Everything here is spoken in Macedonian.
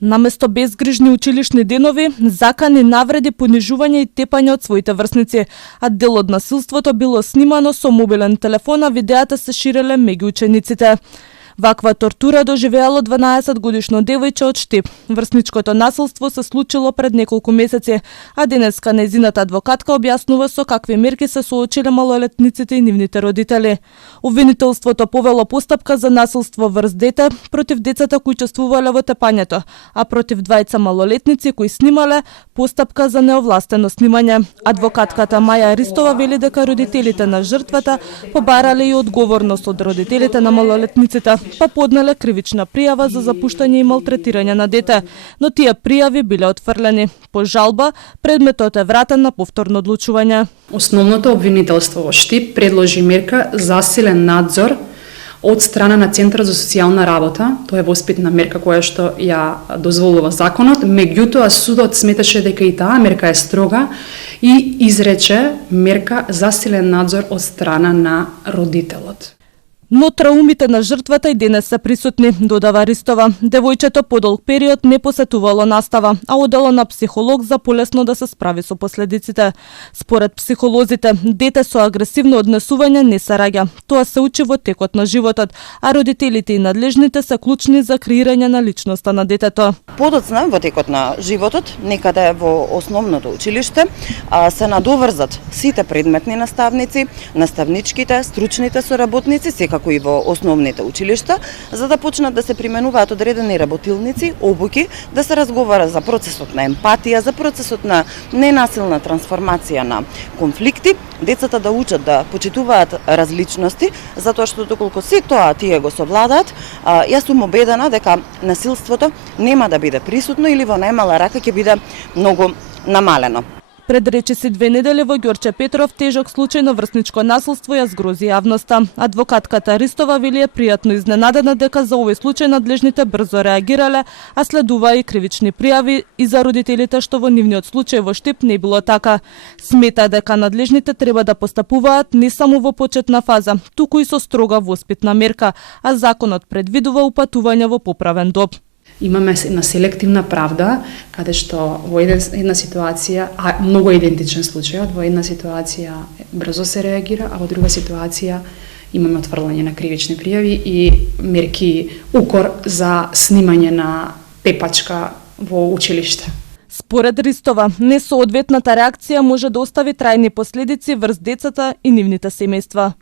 Наместо безгрижни училишни денови, закани, навреди, понижување и тепање од своите врсници, а дел од насилството било снимано со мобилен телефон, а видеата се ширеле меѓу учениците. Ваква тортура доживеало 12-годишно девојче од Штип. Врсничкото насилство се случило пред неколку месеци, а денеска нејзината адвокатка објаснува со какви мерки се соочиле малолетниците и нивните родители. Обвинителството повело постапка за насилство врз дете против децата кои учествувале во тепањето, а против двајца малолетници кои снимале постапка за неовластено снимање. Адвокатката Маја Ристова вели дека родителите на жртвата побарале и одговорност од родителите на малолетниците, па поднеле кривична пријава за запуштање и малтретирање на дете, но тие пријави биле отфрлени. По жалба, предметот е вратен на повторно одлучување. Основното обвинителство во Штип предложи мерка засилен надзор од страна на Центарот за социјална работа. Тоа е воспитна мерка која што ја дозволува законот, меѓутоа судот сметаше дека и таа мерка е строга и изрече мерка засилен надзор од страна на родителот. Но траумите на жртвата и денес се присутни, додава Ристова. Девојчето подолг период не посетувало настава, а одело на психолог за полесно да се справи со последиците. Според психолозите, дете со агресивно однесување не се раѓа. Тоа се учи во текот на животот, а родителите и надлежните се клучни за креирање на личноста на детето. Подоцна во текот на животот, некаде во основното училиште, се надоврзат сите предметни наставници, наставничките, стручните соработници, секако и во основните училишта, за да почнат да се применуваат одредени работилници, обуки, да се разговара за процесот на емпатија, за процесот на ненасилна трансформација на конфликти, децата да учат да почитуваат различности, затоа што доколку се тоа тие го совладаат, јас сум убедена дека насилството нема да биде присутно или во најмала рака ќе биде многу намалено. Пред речиси 2 недели во Ѓорче Петров тежок случај на врсничко насилство ја згрози јавноста. Адвокатката Ристова вели е пријатно изненадена дека за овој случај надлежните брзо реагирале, а следува и кривични пријави и за родителите што во нивниот случај во Штип не било така. Смета дека надлежните треба да постапуваат не само во почетна фаза, туку и со строга воспитна мерка, а законот предвидува упатување во поправен дом. Имаме една селективна правда, каде што во една ситуација, а многу идентичен случај, во една ситуација брзо се реагира, а во друга ситуација имаме отфрлање на кривични пријави и мерки укор за снимање на пепачка во училиште. Според Ристова, несоодветната реакција може да остави трајни последици врз децата и нивните семејства.